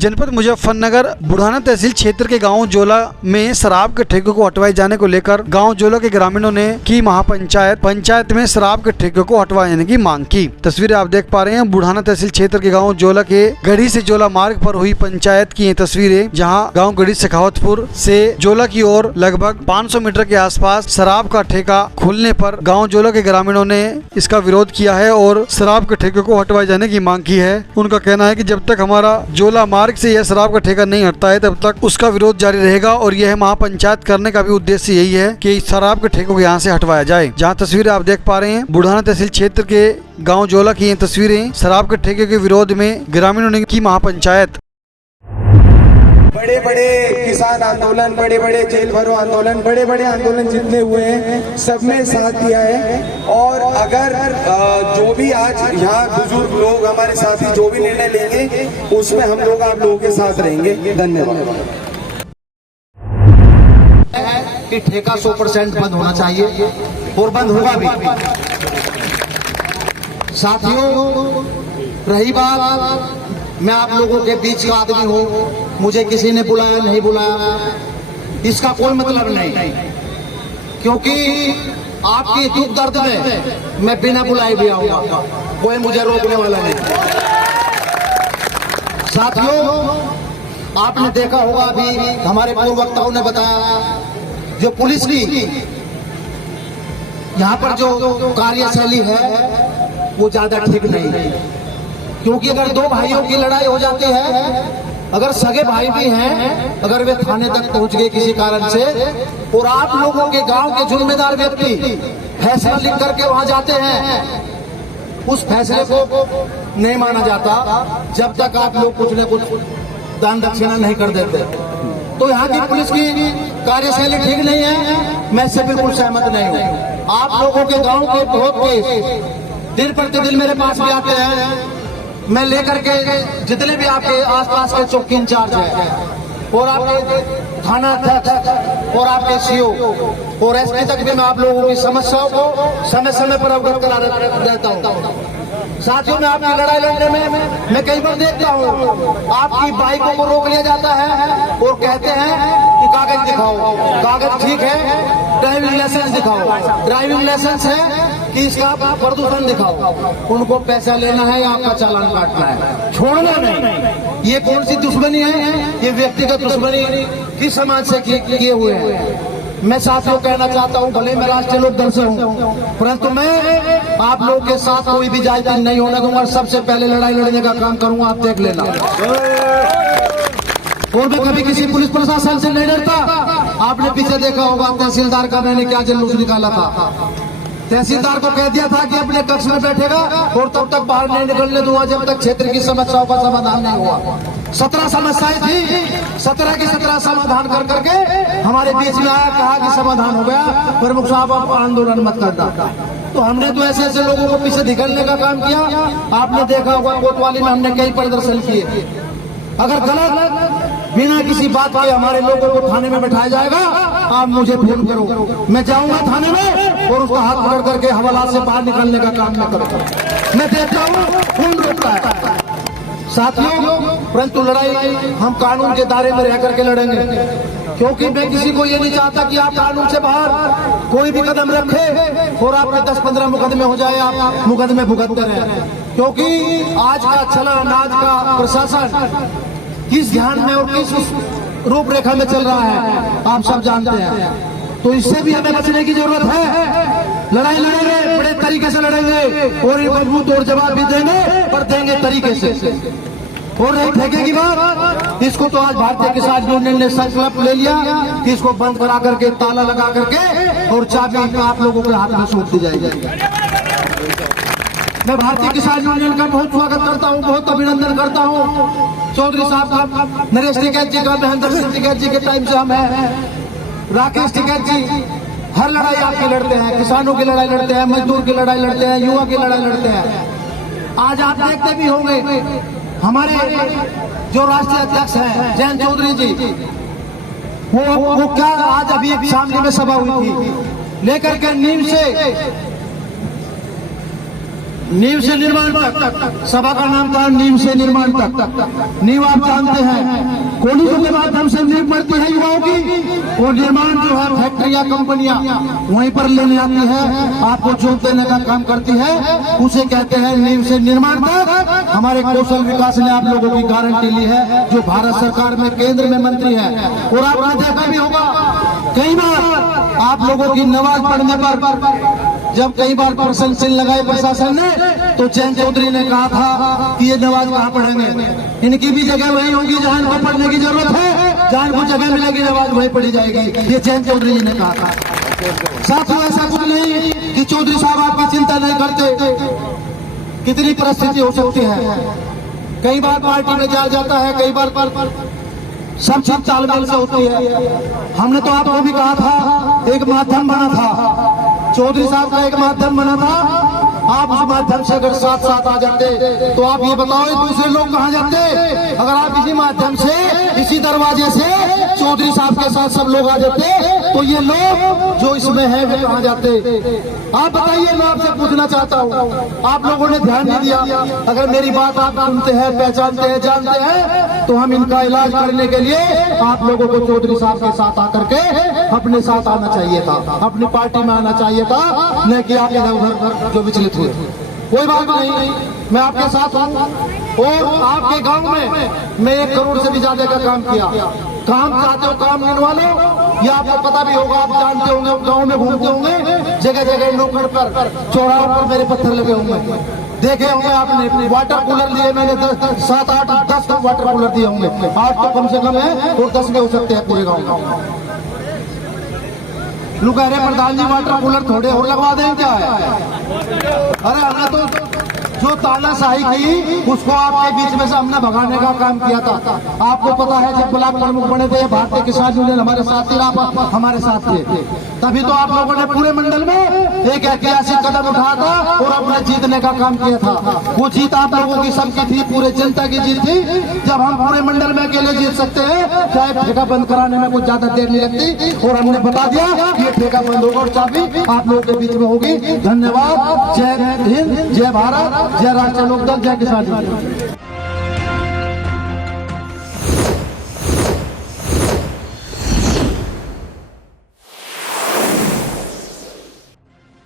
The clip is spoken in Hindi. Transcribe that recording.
जनपद मुजफ्फरनगर बुढ़ाना तहसील क्षेत्र के गांव जोला में शराब के ठेके को हटवाए जाने को लेकर गांव जोला के ग्रामीणों ने की पंचायत में शराब के ठेके को हटवाए जाने की मांग की। तस्वीरें आप देख पा रहे हैं बुढ़ाना तहसील क्षेत्र के गांव जोला के गढ़ी से जोला मार्ग पर हुई पंचायत की तस्वीरें, जहां गांव गढ़ी शेखावतपुर से जोला की ओर लगभग 500 मीटर के आसपास शराब का ठेका खुलने पर गाँव जोला के ग्रामीणों ने इसका विरोध किया है और शराब के ठेके को हटवाए जाने की मांग की है। उनका कहना है कि जब तक हमारा जोला मार्ग से यह शराब का ठेका नहीं हटता है तब तक उसका विरोध जारी रहेगा और यह महापंचायत करने का भी उद्देश्य यही है कि शराब के ठेकों को यहाँ से हटवाया जाए। जहाँ तस्वीरें आप देख पा रहे हैं बुढ़ाना तहसील क्षेत्र के गांव जोला की ये तस्वीरें, शराब के ठेके के विरोध में ग्रामीणों ने की महापंचायत। बड़े बड़े किसान आंदोलन, बड़े बड़े जेल भरो आंदोलन, बड़े बड़े आंदोलन जितने हुए हैं सब में साथ दिया है। और अगर जो भी आज यहाँ बुजुर्ग लोग हमारे साथी जो भी निर्णय लेंगे उसमें हम लोग आप लोगों के साथ रहेंगे। धन्यवाद। कि ठेका 100% बंद होना चाहिए और बंद होगा भी। साथियों, रही बात, मैं आप लोगों के बीच का आदमी हूँ, मुझे किसी ने बुलाया नहीं बुलाया इसका कोई मतलब नहीं, क्योंकि आपके दुख दर्द में मैं बिना बुलाए भी आऊंगा, कोई मुझे रोकने वाला नहीं। साथियों, आपने देखा होगा अभी हमारे पूर्व वक्ताओं ने बताया, जो पुलिस की यहाँ पर जो कार्यशैली है वो ज्यादा ठीक नहीं है, क्योंकि अगर दो भाइयों की लड़ाई हो जाती है, अगर सगे भाई भी हैं, अगर वे थाने तक पहुंच गए किसी कारण से और आप लोगों के गांव के जिम्मेदार व्यक्ति फैसला लिख करके वहां जाते हैं, उस फैसले को नहीं माना जाता जब तक आप लोग कुछ न कुछ दान दक्षिणा नहीं कर देते। तो यहाँ की पुलिस की कार्यशैली ठीक नहीं है, मैं इससे बिल्कुल सहमत नहीं हूँ। आप लोगों के गाँव के बहुत केस दिन प्रतिदिन मेरे पास भी आते हैं, मैं लेकर के जितने भी आपके आसपास के चौकी इंचार्ज हैं और आपके थाना अध्यक्ष और आपके सीओ और एसपी तक भी मैं आप लोगों की समस्याओं को समय समय पर अवगत करा देता हूँ। साथियों, में आपकी लड़ाई लड़ने में मैं कई बार देखता हूँ आपकी बाइकों को रोक लिया जाता है और कहते हैं कि कागज दिखाओ। कागज ठीक है, ड्राइविंग लाइसेंस दिखाओ। ड्राइविंग लाइसेंस है कि इसका प्रदूषण दिखाओ। उनको पैसा लेना है या आपका चालान काटना है, छोड़ना नहीं। ये कौन सी दुश्मनी है? ये व्यक्तिगत दुश्मनी किस समाज से किए हुए हैं। मैं साथियों कहना चाहता हूं, भले मैं राष्ट्रीय लोक दल से हूं, परंतु मैं आप लोगों के साथ कोई भी जायजा नहीं होने दूंगा। सबसे पहले लड़ाई लड़ने का काम करूंगा, आप देख लेना। और मैं कभी किसी पुलिस प्रशासन से नहीं डरता। आपने पीछे देखा होगा तहसीलदार का मैंने क्या जुलूस निकाला था। तहसीलदार को कह दिया था कि अपने कक्ष में बैठेगा और तब तक बाहर नहीं निकलने दूंगा जब तक क्षेत्र की समस्याओं का समाधान नहीं हुआ। 17 समस्याएं थी, 17 की 17 समाधान कर करके हमारे बीच में आया, कहा कि समाधान हो गया, प्रमुख साहब आप आंदोलन मत करना। तो हमने तो ऐसे ऐसे लोगों को पीछे निकलने का काम किया। आपने देखा होगा कोतवाली में हमने कई प्रदर्शन किए। अगर गलत बिना किसी बात के हमारे लोगों को थाने में बैठाया जाएगा, आप मुझे फोन करो, मैं जाऊंगा थाने में और उसका हाथ पकड़ करके हवालात से बाहर निकलने का काम मैं करूंगा। मैं देखता हूँ खून रोकता है। साथियों, परंतु लड़ाई हम कानून के दायरे में रह करके लड़ेंगे, क्योंकि मैं किसी को ये नहीं चाहता कि आप कानून से बाहर कोई भी कदम रखे और आपके 10-15 मुकदमे हो जाए, आप मुकदमे भुगतते रहे। क्योंकि आज का चलन, आज का प्रशासन किस ध्यान में और किस रूपरेखा में चल रहा है आप सब जानते हैं। तो इससे भी हमें बचने की जरूरत है। लड़ाई लड़ेंगे, बड़े तरीके से लड़ेंगे और ये मजबूत और जवाब भी देंगे, पर देंगे तरीके से। और रही ठेके की बात, इसको तो आज भारतीय किसान यूनियन ने संकल्प ले लिया कि इसको बंद करा करके, ताला लगा करके और चाबी आप लोगों के हाथ में सौंप दी जाएगी। मैं भारतीय किसान यूनियन का बहुत स्वागत करता हूं, बहुत अभिनंदन करता हूं। चौधरी साहब का, नरेश टिकैत जी का, महेंद्र सिंह टिकैत जी के टाइम से हम हैं। राकेश टिकैत जी हर लड़ाई आपकी लड़ते हैं, किसानों की लड़ाई लड़ते हैं, मजदूर की लड़ाई लड़ते हैं, युवा की लड़ाई लड़ते हैं। आज आप देखते भी होंगे हमारे जो राष्ट्रीय अध्यक्ष हैं जयंत चौधरी जी, वो क्या आज अभी एक सामने में सभा हुई थी, लेकर के नीम से नींव से निर्माण तक, सभा का नाम था नींव से निर्माण तक। नींव आप जानते हैं कॉलेजों के माध्यम से नींव बढ़ती है युवाओं की, और निर्माण जो है फैक्ट्रियां कंपनियां वहीं पर लेने आती है, आपको जॉब देने का काम करती है, उसे कहते हैं नींव से निर्माण तक। हमारे कौशल विकास ने आप लोगों की गारंटी ली है, जो भारत सरकार में केंद्र में मंत्री है। और आपने देखा भी होगा कई बार आप लोगों की नमाज पढ़ने पर जब कई बार प्रश्न चिन्ह लगाए प्रशासन ने, तो जैन चौधरी ने कहा था कि ये नमाज कहाँ पढ़ेंगे, इनकी भी जगह वही होगी जहाँ इनको पढ़ने की जरूरत है, जहाँ इनको जगह मिलेगी नमाज वही पढ़ी जाएगी, ये जैन चौधरी जी ने कहा था। साथियों ऐसा कुछ नहीं कि चौधरी साहब आपकी चिंता नहीं करते, कितनी परिस्थिति हो सकती है, कई बार पार्टी में जाता है, कई बार सब चीज तालमेल से होती है। हमने तो आपको भी कहा था एक माध्यम बना था, चौधरी साहब का एक माध्यम बना था, आप उस माध्यम से अगर साथ साथ आ जाते तो आप ये बताओ दूसरे लोग कहाँ जाते? अगर आप इसी माध्यम से इसी दरवाजे से चौधरी साहब के साथ सब लोग आ जाते तो ये लोग जो इसमें है वे कहाँ जाते? आप बताइए, मैं आपसे पूछना चाहता हूँ, आप लोगों ने ध्यान नहीं दिया। अगर मेरी बात आप सुनते हैं, पहचानते हैं, जानते हैं, तो हम इनका इलाज करने के लिए आप लोगों को चौधरी साहब के साथ आकर के अपने साथ आना चाहिए था, अपनी पार्टी में आना चाहिए था, न कि आप इधर उधर जो विचलित हुए। कोई बात नहीं, मैं आपके साथ हूँ। और आपके गांव में मैं 1 करोड़ से भी ज्यादा का काम किया। काम चाहते हो काम गिनवा लो, या आपको पता भी होगा, आप जानते होंगे, गांव में घूमते होंगे, जगह जगह नुक्कड़ पर, चौराहों पर मेरे पत्थर लगे होंगे, देखे होंगे आपने। वाटर कूलर लिए मैंने 7, 8, 10 वाटर कूलर दिए होंगे, 8 तो कम से कम है और 10 में हो सकते हैं पूरे गाँव में। लोग कह रहे प्रधान जी वाटर कूलर थोड़े और लगवा दें क्या है? अरे हमने तो जो तानाशाही की उसको आपके बीच में से हमने भगाने का काम किया था। आपको पता है जब ब्लॉक प्रमुख बने थे भारतीय किसान यूनियन हमारे साथ थे, आप हमारे साथ थे, तभी तो आप लोगों ने पूरे मंडल में एक ऐतिहासिक कदम उठाया था और अपने जीतने का काम किया था। वो जीत आप लोगों की सबकी थी, पूरे जनता की जीत थी। जब हम पूरे मंडल में अकेले जीत सकते हैं, चाहे ठेका बंद कराने में कुछ ज्यादा देर नहीं लगती, और हमने बता दिया कि ये ठेका बंद होगा और चाबी आप लोगों के बीच में होगी। धन्यवाद। जय हिंद, जय भारत, जय राष्ट्रीय लोकदल, जय किसान।